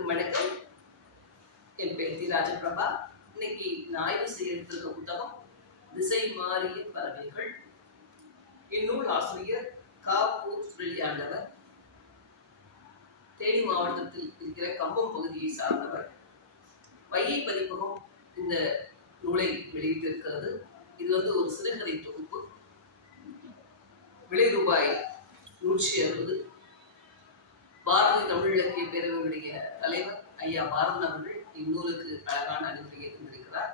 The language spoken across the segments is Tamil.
அனைவருக்கும் வணக்கம். என் பேர் தி ராஜபிரபா. இன்னைக்கு நான் ஆய்வு செய்ய எடுத்திருக்க புத்தகம் திசை மாறிய பறவைகள். இந்நூல் ஆசிரியர் காப்பு சுருளியாண்டவர். தேனி மாவட்டத்தில் இருக்கிற கம்பம் பகுதியை சார்ந்தவர். வையை பதிப்பகம் இந்த நூலை வெளியிட்டிருக்கிறது. இது ஒரு சிறுகதை தொகுப்பு. விலை ரூபாய் 160. பாரதி தமிழ் இலக்கிய பேரவையுடைய தலைவர் ஐயா பாரதன் அவர்கள் இந்நூலுக்கு அழகான அறிவுரையை தந்திருக்கிறார்.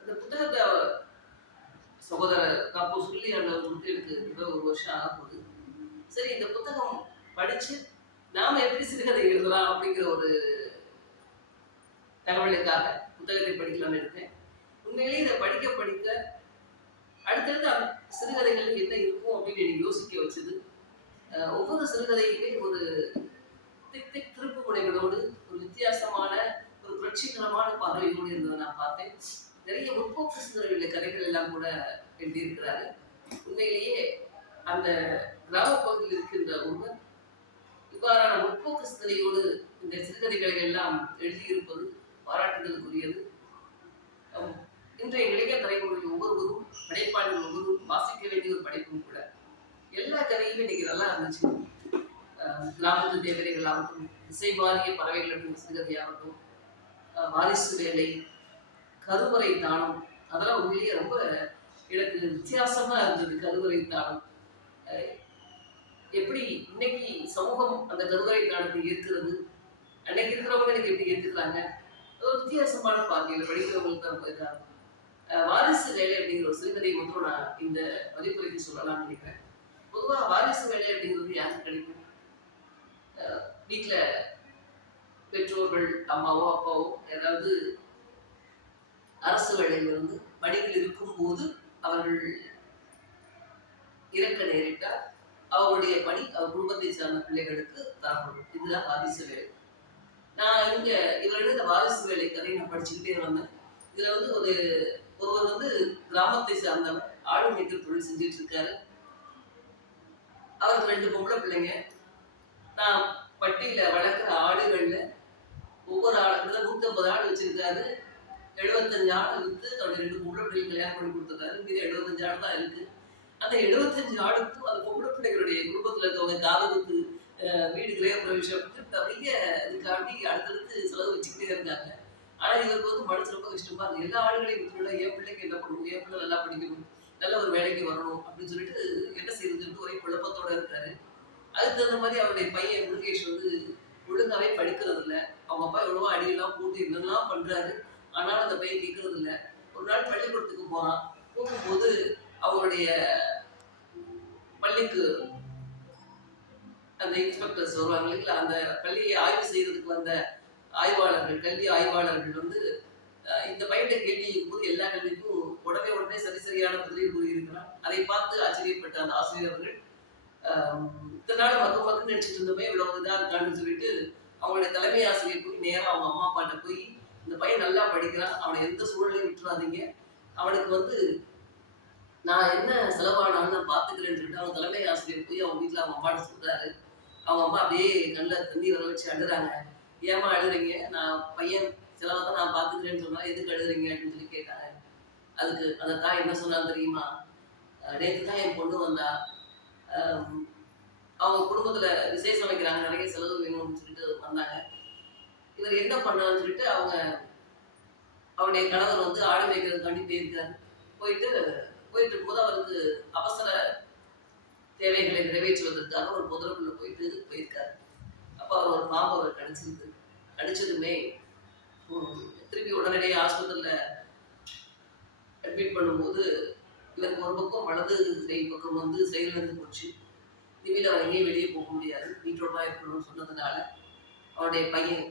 இந்த புத்தகத்தை சகோதரர் காப்போ சுருளியாண்டவர் கொடுத்து எனக்கு 1 வருஷம் ஆக போகுது. சரி, இந்த புத்தகம் படிச்சு நாம எப்படி சிறுகதை எழுதலாம் அப்படிங்கிற ஒரு தகவலுக்காக புத்தகத்தை படிக்கலாம்னு இருக்கேன். உண்மையிலேயே இதை படிக்க படிக்க அடுத்தடுத்து சிறுகதைகள் என்ன இருக்கும் அப்படின்னு எனக்கு யோசிக்க வச்சது. ஒவ்வொரு சிறுகதையுமே ஒரு திக் திருப்பு முனைகளோடு ஒரு வித்தியாசமான ஒரு புரட்சிகரமான பார்வையோடு இருந்ததை நான் பார்த்தேன். நிறைய முற்போக்கு சிந்தனையுள்ள கதைகள் எல்லாம் கூட எழுதியிருக்கிறாரு. உண்மையிலேயே அந்த கிராம பகுதியில் இருக்கின்ற ஒருவர் இவ்வாறான முற்போக்கு சிந்தனையோடு இந்த சிறுகதைகளை எல்லாம் எழுதியிருப்பது பாராட்டுதலுக்குரியது. இன்றைய இளைஞர் தலைமுறை ஒவ்வொருவரும் படைப்பாளர்கள் ஒவ்வொருவரும் வாசிக்க வேண்டிய ஒரு படைப்பும் கூட. எல்லா கதையுமே இன்னைக்கு நல்லா இருந்துச்சு. கிராமத்து தேவதைகள் ஆகட்டும், திசை மாறிய பறவைகள் அப்படின்னு சிறுகதையாகட்டும், வாரிசு வேலை, கருவறை தானம், அதெல்லாம் உண்மையிலேயே ரொம்ப எனக்கு வித்தியாசமா இருந்தது. கருவறை தானம் எப்படி இன்னைக்கு சமூகம் அந்த கருவறை தானத்தை ஏற்கிறது, அன்னைக்கு இருக்கிறவங்க எனக்கு எப்படி ஏற்றுக்கிறாங்க, ஒரு வித்தியாசமான பார்வையில் படிக்கிறவங்களுக்கு தான் ரொம்ப இதாக இருக்கும். வாரிசு வேலை அப்படிங்கிற ஒரு சிறுகதை மட்டும் நான் இந்த மதிப்புரைக்கு சொல்லலாம்னு நினைக்கிறேன். பொதுவாக வாரிசு வேலை அப்படிங்கிறது யாருக்கு கிடைக்கும்? வீட்டில் பெற்றோர்கள் அம்மாவோ அப்பாவோ ஏதாவது அரசு வேலையிலிருந்து பணிகள் இருக்கும்போது அவர்கள் இறக்க நேரிட்டால் அவருடைய பணி அவர் குடும்பத்தை சார்ந்த பிள்ளைகளுக்கு தரப்படும். இதுதான் வாரிசு வேலை. நான் இவரிடம் இந்த வாரிசு வேலை கதையை நான் படிச்சுக்கிட்டே வந்தேன். இதுல ஒருவர் கிராமத்தை சார்ந்தவர், ஆடு மேய்க்கிற தொழில் செஞ்சுட்டு இருக்காரு. அவருக்கு 2 பொம்பளை பிள்ளைங்க. நான் பட்டியல வளர்க்குற ஆடுகள்ல ஒவ்வொரு ஆளுக்கு 150 ஆடு வச்சிருக்காரு. 75 ஆடு விற்று தன்னுடைய 2 பொம்பளை பிள்ளைகள் கல்யாணம் பண்ணி கொடுத்துருக்காரு. மீது 75 ஆடு தான் இருக்கு. அந்த 75 ஆடுக்கும் அந்த பொம்பளை பிள்ளைகளுடைய குடும்பத்தில் இருக்கவங்க காதலுக்கு வீடு கிரக பிரவேசம் நிறைய இதுக்காண்டி அடுத்தடுத்து செலவு வச்சுக்கிட்டே இருந்தாங்க. ஆனால் இவருக்கு மனசு ரொம்ப கஷ்டமா இருக்கு. எல்லா ஆடுகளையும் விட்டுவிட என் பிள்ளைக்கு என்ன பண்ணணும், என் பிள்ளை நல்லா படிக்கணும், நல்ல ஒரு வேலைக்கு வரணும் அப்படின்னு சொல்லிட்டு என்ன செய்யறதுன்னு ஒரே குழப்பத்தோட இருக்காரு. அதுக்கு தகுந்த மாதிரி அவருடைய பையன் முருகேஷ் ஒழுங்காவே படிக்கிறது இல்லை. அவங்க அப்பா எவ்வளவோ அடியெல்லாம் போட்டு என்னெல்லாம் பண்றாரு, ஆனாலும் அந்த பையன் கேட்கறது இல்லை. ஒரு நாள் பள்ளிக்கூடத்துக்கு போறான். போகும்போது அவங்களுடைய பள்ளிக்கு அந்த இன்ஸ்பெக்டர்ஸ் வருவாங்க இல்லைங்களா, அந்த பள்ளியை ஆய்வு செய்யறதுக்கு வந்த ஆய்வாளர்கள், கல்வி ஆய்வாளர்கள் இந்த பையனை கேள்வி இருக்கும்போது எல்லா கல்விக்கும் உடனே சரியான பதில் கூறியிருக்கிறார். அதை பார்த்து ஆச்சரியப்பட்ட அந்த ஆசிரியர் அவர்கள் இத்தனை நாள் மக்கு நினைச்சிட்டு இருந்தோமே இவ்வளவு இதா இருக்கான்னு சொல்லிட்டு அவங்களுடைய தலைமை ஆசிரியர் போய் நேரம் அவங்க அம்மா அப்பாட்ட போய் இந்த பையன் நல்லா படிக்கிறான், அவனை எந்த சூழலையும் விட்டுறாதீங்க, அவனுக்கு நான் என்ன செலவானான்னு நான் பார்த்துக்கிறேன்னு சொல்லிட்டு அவங்க தலைமை ஆசிரியர் போய் அவங்க வீட்டில் அவங்க அம்மாட்ட சொல்றாரு. அவங்க அம்மா அப்படியே கண்ணில் தண்ணி வர வச்சு அழுறாங்க. ஏமா அழுறீங்க? நான் பையன் செலவை தான் நான் பார்த்துக்கிறேன்னு சொன்னா எதுக்கு அழுறீங்க அப்படின்னு சொல்லி கேட்டாங்க. அதுக்கு அந்த தாய் என்ன சொன்னாங்க தெரியுமா? நேற்று தான் என் பொண்ணு வந்தா, அவங்க குடும்பத்துல விசேஷம் வைக்கிறாங்க, நிறைய செலவு வேணும்னு சொல்லிட்டு வந்தாங்க. இவர் என்ன பண்ணான்னு சொல்லிட்டு அவருடைய கணவர் ஆடு மேய்க்கிறதுக்காண்டி போயிருக்காரு. போயிட்டு இருக்கும்போது அவருக்கு அவசர தேவைகளை நிறைவேற்றுவதற்காக ஒரு புதருக்குள்ள போயிருக்காரு. அப்போ ஒரு பாம்பு அவர் கடிச்சதுமே திருப்பி உடனடியாக ஆஸ்பத்திரியில் அட்மிட் பண்ணும்போது இவருக்கு ஒரு பக்கம் வலது கை பக்கம் செயலிழந்து போச்சு. இனிமேல் அவர் எங்கேயும் வெளியே போக முடியாது, வீட்டோட தான் இருக்கணும்னு சொன்னதுனால அவருடைய பையன்,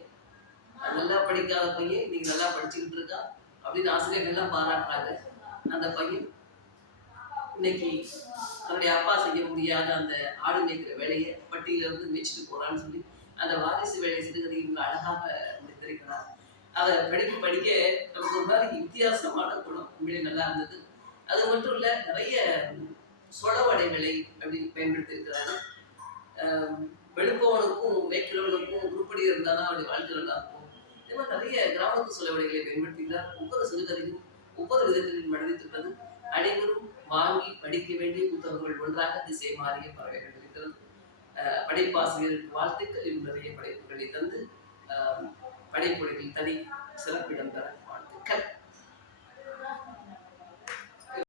நல்லா படிக்காத பையன் இன்னைக்கு நல்லா படிச்சுக்கிட்டு இருக்கா அப்படின்னு ஆசிரியர்கள்லாம் பாராட்டுறாங்க. அந்த பையன் இன்னைக்கு அவருடைய அப்பா செய்ய முடியாத அந்த ஆடு மேய்க்கிற வேலையை பட்டியலிருந்து மேய்ச்சிட்டு போறான்னு சொல்லி அந்த வாரிசு வேலை சிறுகதையும் அழகாக நினைத்திருக்கிறார். அதை படிக்க நமக்கு ஒரு மாதிரி வித்தியாசமான குணம் உண்மையிலே நல்லா இருந்தது. அது மட்டும் இல்லை, நிறைய சொலவடைகளை அப்படி பயன்படுத்தி இருக்கிறாரு. வெளுப்பவனுக்கும் மேய்க்கிறவனுக்கும் உருப்படி இருந்தாலும் அவருடைய வாழ்க்கை நல்லா இருக்கும். இதே மாதிரி நிறைய கிராமத்து சொலவடைகளை பயன்படுத்திக்கிறார். ஒவ்வொரு சிறுகதையும் ஒவ்வொரு விதத்திலும் மனிதத்துள்ளது. அனைவரும் வாங்கி படிக்க வேண்டிய புத்தகங்கள். ஒன்றாக திசை மாறிய பறவைகள் இருக்கிறது. படைப்பாசிரியருக்கு வாழ்த்துக்கள். இன்னும் நிறைய படைப்புகளை தந்து படைப்புகளில் தனி சிறப்பிடம் தர